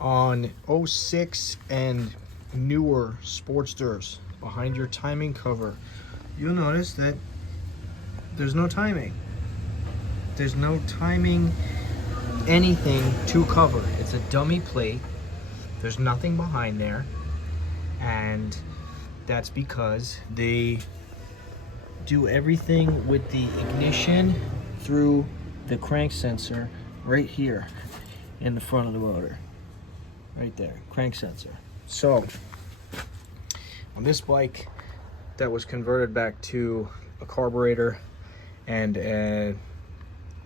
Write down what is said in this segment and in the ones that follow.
on '06 and newer Sportsters, behind your timing cover, you'll notice that there's no timing. There's no timing anything to cover. It's a dummy plate. There's nothing behind there. And that's because they do everything with the ignition through the crank sensor right here in the front of the motor. Right there, crank sensor. So on this bike that was converted back to a carburetor and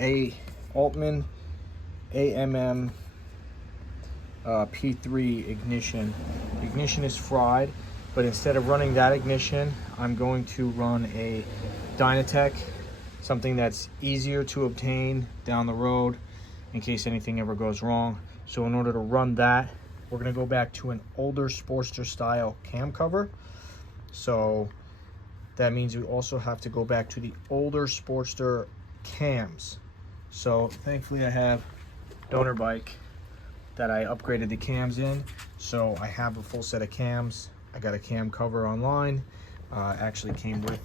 a Altman AMM P3 ignition. The ignition is fried, but instead of running that ignition, I'm going to run a Dyna, something that's easier to obtain down the road in case anything ever goes wrong. So in order to run that, we're gonna go back to an older Sportster style cam cover. So that means we also have to go back to the older Sportster cams. So thankfully I have donor bike that I upgraded the cams in. So I have a full set of cams. I got a cam cover online. Actually came with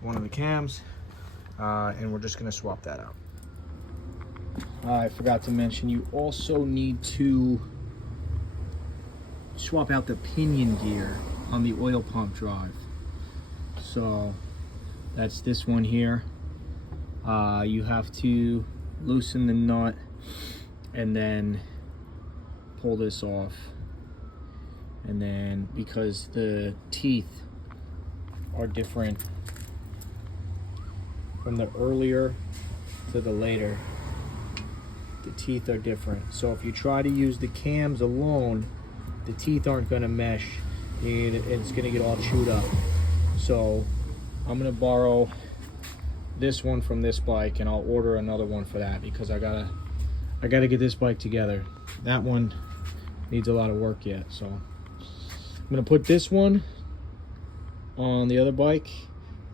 one of the cams. And we're just gonna swap that out. I forgot to mention, you also need to swap out the pinion gear on the oil pump drive. So that's this one here. You have to loosen the nut and then pull this off. And then because the teeth are different from the earlier to the later, the teeth are different. So if you try to use the cams alone, the teeth aren't gonna mesh and it's gonna get all chewed up. So I'm gonna borrow this one from this bike and I'll order another one for that because I gotta get this bike together. That one needs a lot of work yet. So I'm gonna put this one on the other bike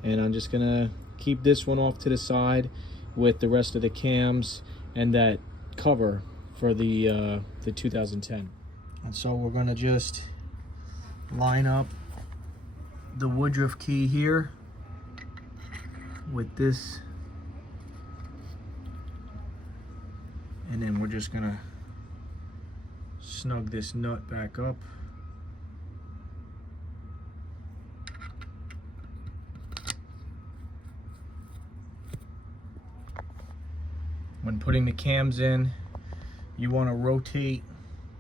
and I'm just gonna keep this one off to the side with the rest of the cams and that cover for the 2010. And so we're gonna just line up the Woodruff key here with this, and then we're just gonna snug this nut back up. When putting the cams in, you want to rotate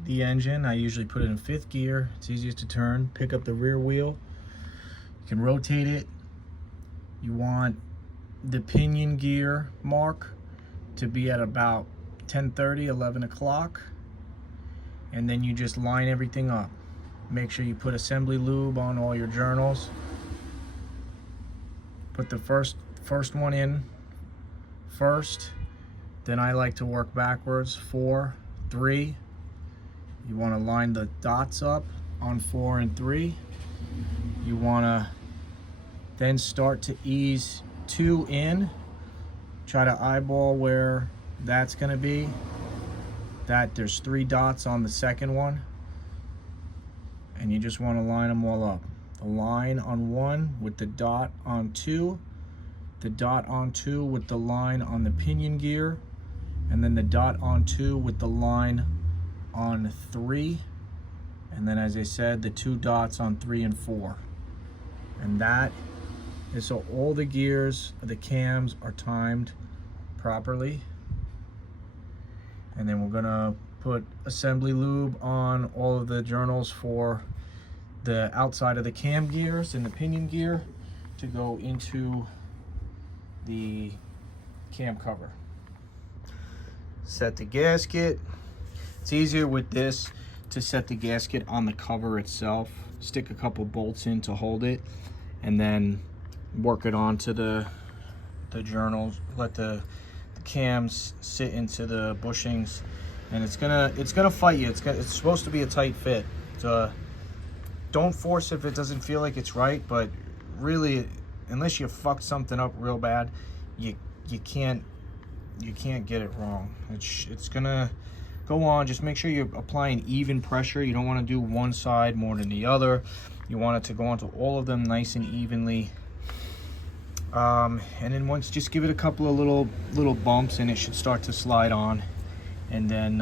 the engine. I usually put it in 5th gear. It's easiest to turn. Pick up the rear wheel. You can rotate it. You want the pinion gear mark to be at about 10:30, 11 o'clock. And then you just line everything up. Make sure you put assembly lube on all your journals. Put the first one in first. Then I like to work backwards. 4, 3. You want to line the dots up on 4 and 3. You want to then start to ease 2 in. Try to eyeball where that's going to be. There's 3 dots on the second one. And you just want to line them all up. The line on 1 with the dot on 2. The dot on 2 with the line on the pinion gear. And then the dot on 2 with the line on 3. And then, as I said, the 2 dots on 3 and 4. And that is so all the gears, the cams are timed properly. And then we're gonna put assembly lube on all of the journals for the outside of the cam gears and the pinion gear to go into the cam cover. Set the gasket. It's easier with this to set the gasket on the cover itself. Stick a couple bolts in to hold it and then work it onto the journals. Let the cams sit into the bushings, and it's gonna fight you. It's supposed to be a tight fit. So don't force if it doesn't feel like it's right, but really, unless you fuck something up real bad, you can't get it wrong. It's gonna go on. Just make sure you're applying even pressure. You don't want to do one side more than the other. You want it to go onto all of them nice and evenly. And then once, just give it a couple of little bumps and it should start to slide on. And then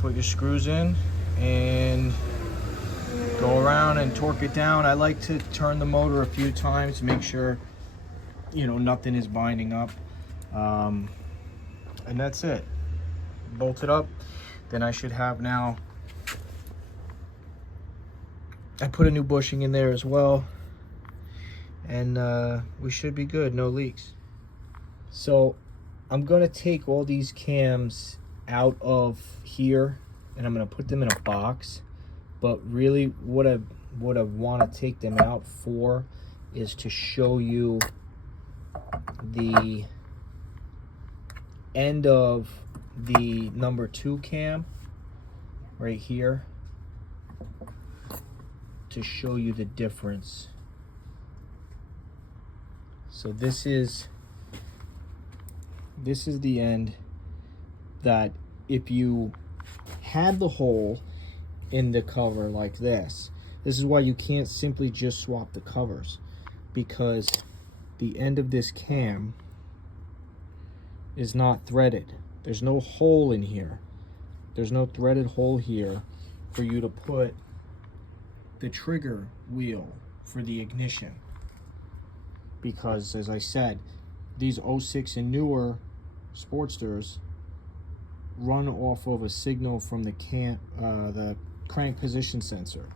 put your screws in and go around and torque it down. I like to turn the motor a few times to make sure, you know, nothing is binding up. And that's it. Bolt it up. Then I should have now, I put a new bushing in there as well. And we should be good, no leaks. So I'm gonna take all these cams out of here and I'm gonna put them in a box. But really what I want to take them out for is to show you the end of the number 2 cam right here, to show you the difference. So this is the end that if you had the hole in the cover like this is why you can't simply just swap the covers, because the end of this cam is not threaded. There's no hole in here. There's no threaded hole here for you to put the trigger wheel for the ignition. Because as I said, these 06 and newer Sportsters run off of a signal from the crank position sensor.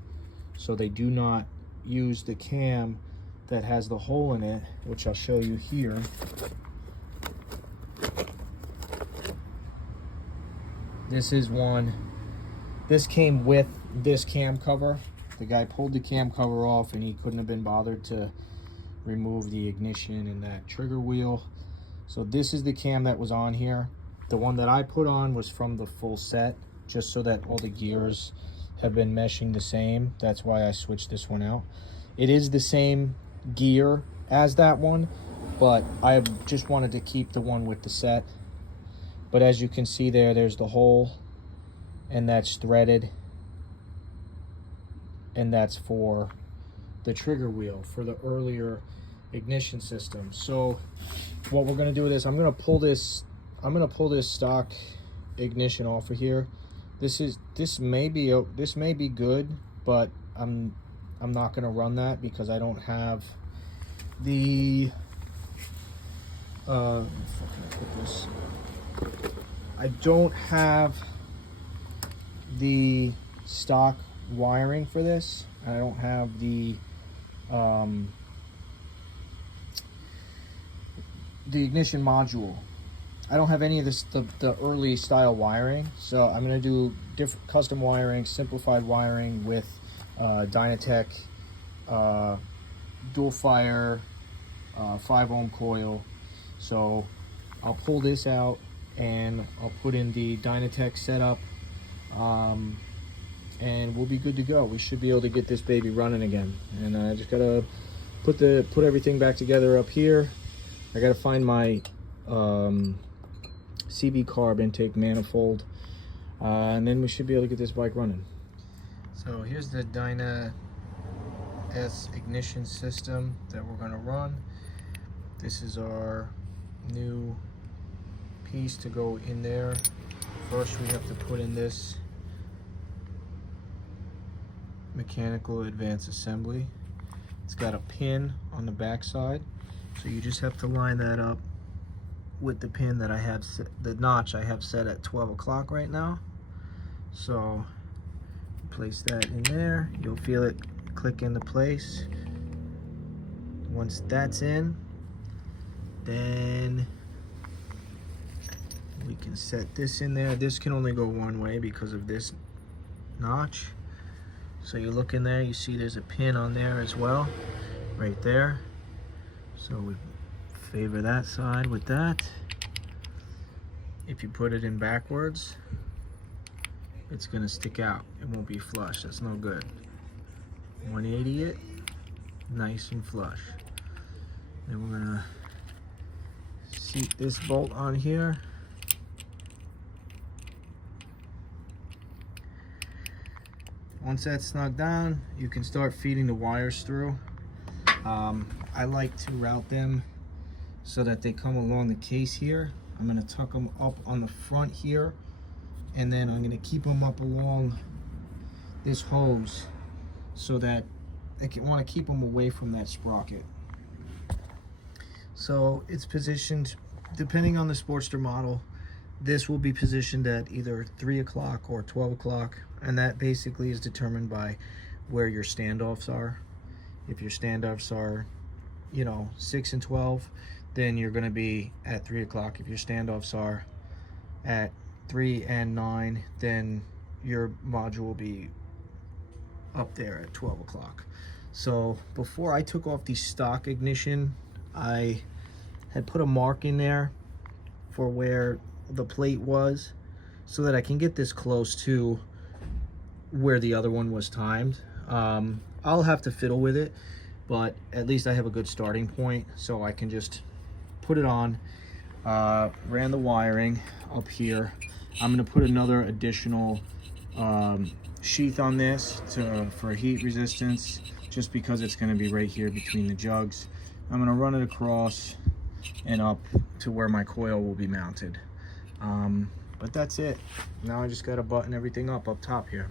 So they do not use the cam that has the hole in it, which I'll show you here. This is one. This came with this cam cover. The guy pulled the cam cover off and he couldn't have been bothered to remove the ignition and that trigger wheel. So this is the cam that was on here. The one that I put on was from the full set, just so that all the gears have been meshing the same. That's why I switched this one out. It is the same gear as that one, but I just wanted to keep the one with the set. But as you can see there's the hole, and that's threaded, and that's for the trigger wheel for the earlier ignition system. So what we're going to do with this, I'm going to pull this stock ignition off of here. This may be good, but I'm not going to run that because I don't have the I don't have the stock wiring for this. I don't have the ignition module. I don't have any of this, the early style wiring, so I'm going to do different custom wiring, simplified wiring with Dyna dual fire 5 ohm coil. So I'll pull this out and I'll put in the Dyna setup, and we'll be good to go. We should be able to get this baby running again. And I just gotta put everything back together up here. I gotta find my CV carb intake manifold, and then we should be able to get this bike running. So here's the Dyna S ignition system that we're gonna run. This is our new piece to go in there. First we have to put in this mechanical advanced assembly. It's got a pin on the back side, so you just have to line that up with the pin that I have set, the notch I have set at 12 o'clock right now. So place that in there, you'll feel it click into place. Once that's in, then we can set this in there. This can only go one way because of this notch. So you look in there, you see there's a pin on there as well, right there. So we favor that side with that. If you put it in backwards, it's gonna stick out. It won't be flush. That's no good. 180 it, nice and flush. Then we're gonna seat this bolt on here. once that's snug down, you can start feeding the wires through. I like to route them so that they come along the case here. I'm going to tuck them up on the front here, and then I'm going to keep them up along this hose so that I want to keep them away from that sprocket. So it's positioned, depending on the Sportster model, this will be positioned at either 3 o'clock or 12 o'clock, and that basically is determined by where your standoffs are. If your standoffs are, you know, 6 and 12, then you're going to be at 3 o'clock. If your standoffs are at 3 and 9, then your module will be up there at 12 o'clock. So before I took off the stock ignition, I had put a mark in there for where the plate was so that I can get this close to where the other one was timed. I'll have to fiddle with it, but at least I have a good starting point, so I can just put it on. Ran the wiring up here. I'm going to put another additional sheath on this for heat resistance, just because it's going to be right here between the jugs. I'm going to run it across and up to where my coil will be mounted. But that's it. Now I just got to button everything up top here.